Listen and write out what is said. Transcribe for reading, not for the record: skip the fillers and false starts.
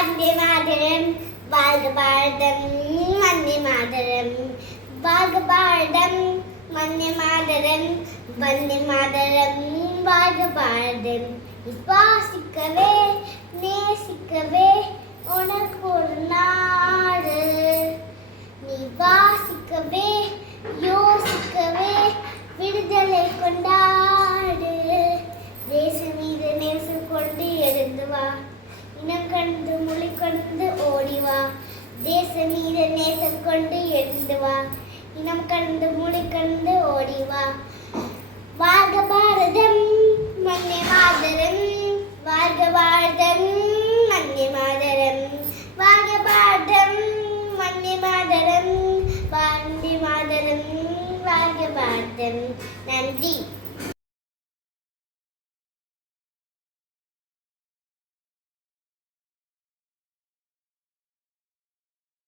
வந்தே மாதரம் வாழ்க பாரதம் வந்தே மாதரம் வாழ்க பாரதம் வந்தே மாதரம் வந்தே மாதரம் வாழ்க பாரதம் வாசிக்கவே நேசிக்கவே உனக்கு ஒரு நாடு நீ வாசிக்கவே யோசிக்கவே விடுதலை கொண்டாடு தேசம் மீது நேசம் கொண்டு எழுந்து வா இனம் கண்டு மொழி கொண்டு ஓடிவா தேசம் மீது நேசம் கொண்டு எழுந்து வா இனம் கண்டு மொழி கண்டு ஓடிவா வாழ்க பாரதம் வந்தே மாதரம் வாழ்க